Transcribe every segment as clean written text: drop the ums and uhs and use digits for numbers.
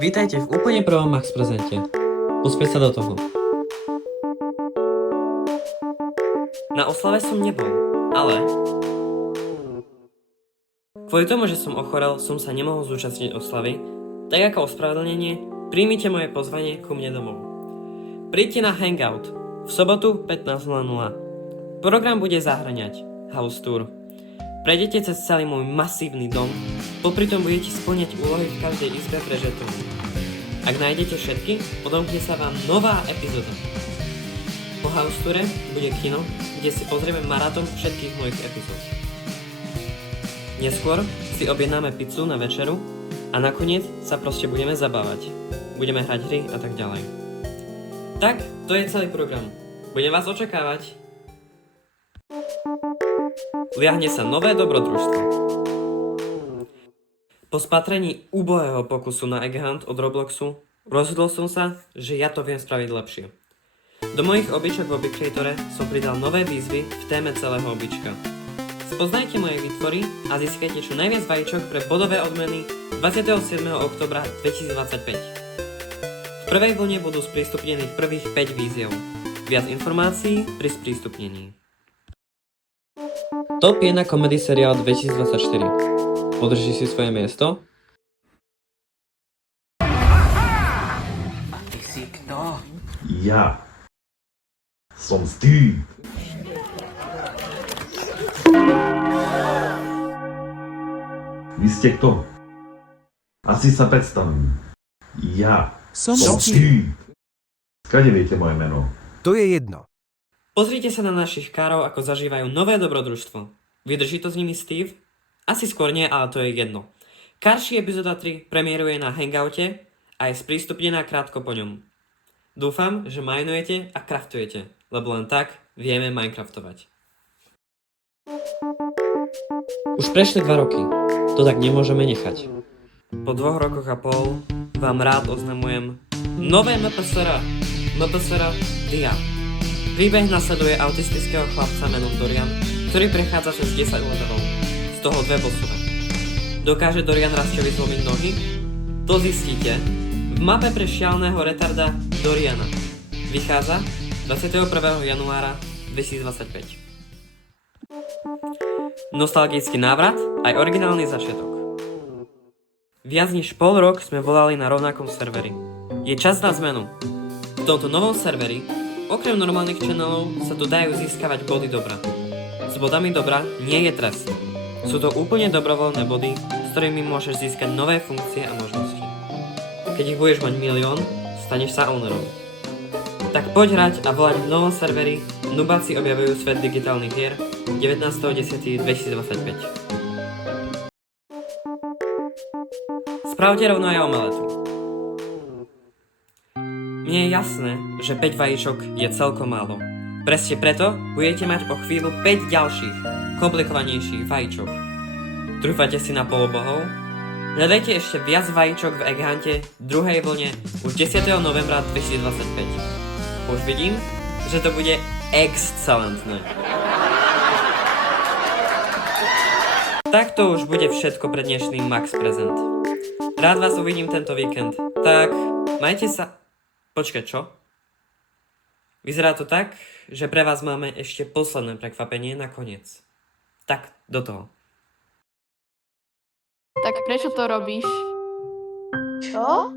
Vítajte v úplne prvom Max prezente. Pospieť sa do toho. Na oslave som nebol, ale kvôli tomu, že som ochorel, som sa nemohol zúčastniť oslavy, tak ako ospravedlnenie, príjmite moje pozvanie ku mne domov. Príďte na Hangout v sobotu 15:00. Program bude zahŕňať house tour. Prejdete cez celý môj masívny dom, popri tom budete spĺňať úlohy v každej izbe pre žetóny. Ak nájdete všetky, odomkne sa vám nová epizóda. Po house toure bude kino, kde si pozrieme maratón všetkých mojich epizód. Neskôr si objednáme pizzu na večeru a nakoniec sa proste budeme zabávať. Budeme hrať hry a tak ďalej. Tak, to je celý program. Budem vás očakávať. Liahne sa nové dobrodružstvo. Po spatrení úbohého pokusu na Egg Hunt od Robloxu rozhodol som sa, že ja to viem spraviť lepšie. Do mojich običok v Obicreatore som pridal nové výzvy v téme celého obička. Spoznajte moje výtvory a získajte čo najviac vajíčok pre bodové odmeny 27. oktobra 2025. V prvej vlne budú sprístupnených prvých 5 víziev. Viac informácií pri sprístupnení. Top 1 comedy seriál 2024. Podrží si svoje miesto? Ty si kto? Ja som Steve. Vy ste kto? Asi sa predstavím. Ja som Steve. Skade viete moje meno? To je jedno. Pozrite sa na našich károv, ako zažívajú nové dobrodružstvo. Vydrží to s nimi Steve? Asi skôr nie, ale to je jedno. Karší epizóda 3 premiéruje na Hangoute a je sprístupnená krátko po ňom. Dúfam, že majnujete a craftujete, lebo len tak vieme minecraftovať. Už prešli 2 roky. To tak nemôžeme nechať. Po 2 rokoch a pol vám rád oznamujem nové MPSR. MPSR Dia. Príbeh nasleduje autistického chlapca menom Dorian, ktorý prechádza cez 10 levelov, z toho 2 bossové. Dokáže Dorian Rasťovi zlomiť nohy? To zistíte v mape pre šialeného retarda Doriana. Vychádza 21. januára 2025. Nostalgický návrat aj originálny začiatok. Viac než pol rok sme volali na rovnakom serveri. Je čas na zmenu. V tomto novom serveri okrem normálnych channelov sa tu dajú získavať body dobra. S bodami dobra nie je trest. Sú to úplne dobrovoľné body, s ktorými môžeš získať nové funkcie a možnosti. Keď ich budeš mať 1 000 000, staneš sa ownerom. Tak poď hrať a volať v novom serveri Nubáci objavujú svet digitálnych hier 19.10.2025. Spravte rovno aj omeletu. Mne je jasné, že 5 vajíčok je celkom málo. Presne preto budete mať o chvíľu 5 ďalších, komplikovanejších vajíčok. Trúfate si na polobohov? Hľadajte ešte viac vajíčok v Egg Hunte v druhej vlne už 10. novembra 2025. Už vidím, že to bude excelentné. Tak to už bude všetko pre dnešný Max prezent. Rád vás uvidím tento víkend. Tak, majte sa... Počkaj, čo? Vyzerá to tak, že pre vás máme ešte posledné prekvapenie na koniec. Tak, do toho. Tak prečo to robíš? Čo?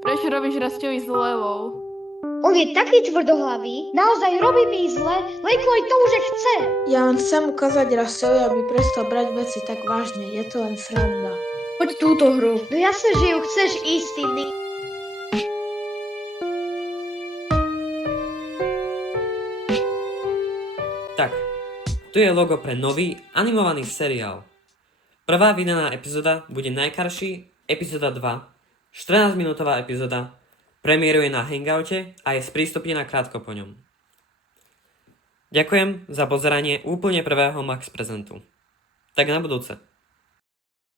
Prečo robíš Rasťovi zle, Lou? On je taký tvrdohlavý, naozaj robí mi zle, len kvôli tomu, že chce. Ja len chcem ukázať Rastovi, aby prestal brať veci tak vážne. Je to len sranda. Poď túto hru. No jasne, že ju chceš ísť, Tindy. Tak, tu je logo pre nový animovaný seriál. Prvá vydaná epizóda bude najkarší, epizóda 2, 14-minútová epizóda, premiéruje na Hangoute a je sprístupnená krátko po ňom. Ďakujem za pozeranie úplne prvého Max prezentu. Tak na budúce.